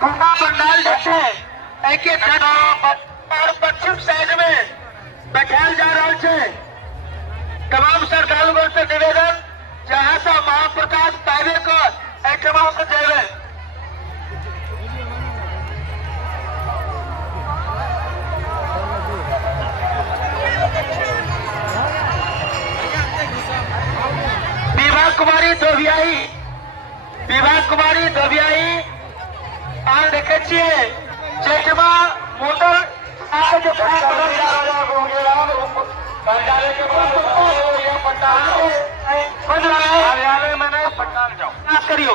पूरा पंडाल जैसे एक और पश्चिम साइड में बैठाल जा रहा है। तमाम श्रद्धालुओं से निवेदन जहाँ से महाप्रसाद पावे को एठमा से देवे। विवाह कुमारी दोबियाई आ देखे चेटमा मोटर जो कार्यालय में पंडाल जाओ करियो।